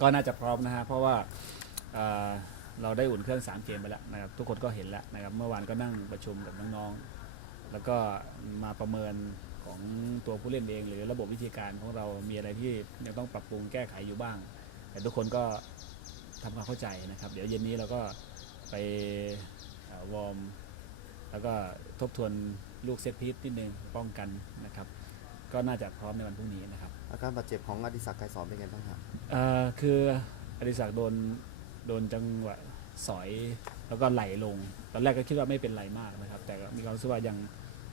ก็น่าจะพร้อมนะฮะเพราะว่าเอ่อเราได้อุ่นเครื่อง 3 เกมไปแล้วนะครับทุกคนก็เห็นแล้วนะครับเมื่อวานก็นั่งประชุมกับน้องๆ แล้วก็มาประเมินของตัวผู้เล่นเอง หรือระบบวิธีการของเรามีอะไรที่ยังต้องปรับปรุงแก้ไขอยู่บ้าง แต่ทุกคนก็ทำความเข้าใจนะครับ เดี๋ยวเย็นนี้เราก็ไปวอร์ม แล้วก็ทบทวนลูกเซตพีซนิดนึงป้องกันนะครับ ก็น่าจะพร้อมในวันพรุ่งนี้นะครับอาการบาดเจ็บของอดิศักดิ์ไกรสอนเป็นไงบ้างครับเอ่อคืออดิศักดิ์โดนโดนจังหวะสอยแล้วก็ไหลลง ตอนแรกก็คิดว่าไม่เป็นไรมากนะครับ แต่ก็มีความรู้สึกว่ายัง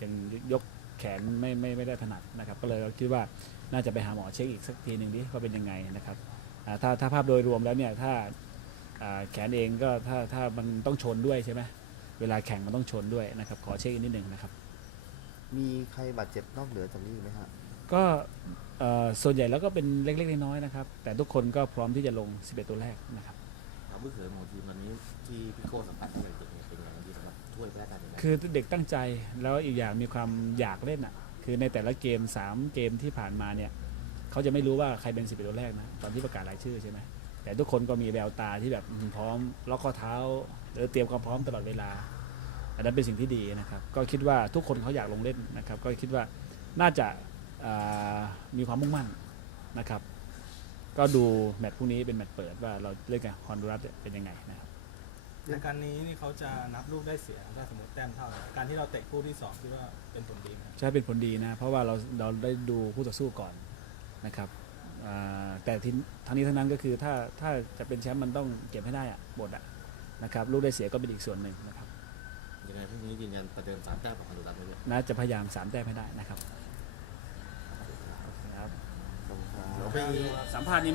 ยังยกแขนไม่ไม่ไม่ได้ถนัดนะครับ ก็เลยคิดว่าน่าจะไปหาหมอเช็คอีกสักทีหนึ่งดิว่าเป็นยังไงนะครับอ่าถ้าถ้าภาพโดยรวมแล้วเนี่ยถ้าอ่าแขนเองก็ถ้าถ้ามันต้องชนด้วยใช่ไหมเวลาแข่งมันต้องชนด้วยนะครับ ขอเช็คอีกนิดหนึ่งนะครับ มีใครบาดเจ็บนอกเหนือจากนี้อีกไหมฮะ ก็เอ่อส่วนใหญ่แล้วก็เป็นเล็ก ๆ น้อยๆนะครับ แต่ทุกคนก็พร้อมที่จะลง 11 ตัวแรกนะครับ ความรู้สึกของทีมวันนี้ที่พี่โก้สัมผัสที่เด็กเนี่ยเป็นยังไงบ้างที่สำหรับถ้วยพระราชทานเนี่ยคือเด็กตั้งใจแล้วอีกอย่างมีความอยากเล่นอะ คือในแต่ละเกม 3 เกมที่ผ่านมาเนี่ยเขาจะไม่รู้ว่าใครเป็น11ตัวแรกนะตอนที่ประกาศรายชื่อใช่ไหมแต่ทุกคนก็มีแววตาที่แบบอืมพร้อมล็อกข้อเท้าเออเตรียมความพร้อมตลอดเวลา อันนั้นเป็นสิ่งที่ดีนะครับ ก็คิดว่าทุกคนเขาอยากลงเล่นนะครับ ก็คิดว่าน่าจะอ่ามีความมุ่งมั่นนะครับ ก็ดูแมตช์พรุ่งนี้เป็นแมตช์เปิดว่าเราเล่นกับฮอนดูรัสเป็นยังไงนะครับในการนี้นี่เขาจะนับลูกได้เสียถ้าสมมติแต้มเท่ากันการที่เราเตะคู่ที่สองคิดว่าเป็นผลดีไหมใช่เป็นผลดีนะ เพราะว่าเราเราได้ดูคู่ต่อสู้ก่อนนะครับอ่าแต่ทีทั้งนี้ทั้งนั้นก็คือถ้าถ้าจะเป็นแชมป์มันต้องเก็บให้ได้อะบทอะนะครับ ลูกได้เสียก็เป็นอีกส่วนหนึ่งนะครับ ยังไงพรุ่งนี้ยืนยันประเดิมสามแต้มของพันธุรัตน์เลยเนี่ยน่าจะพยายามสามแต้มให้ได้นะครับ ครับขอบคุณครับเดี๋ยวไปสัมภาษณ์นี้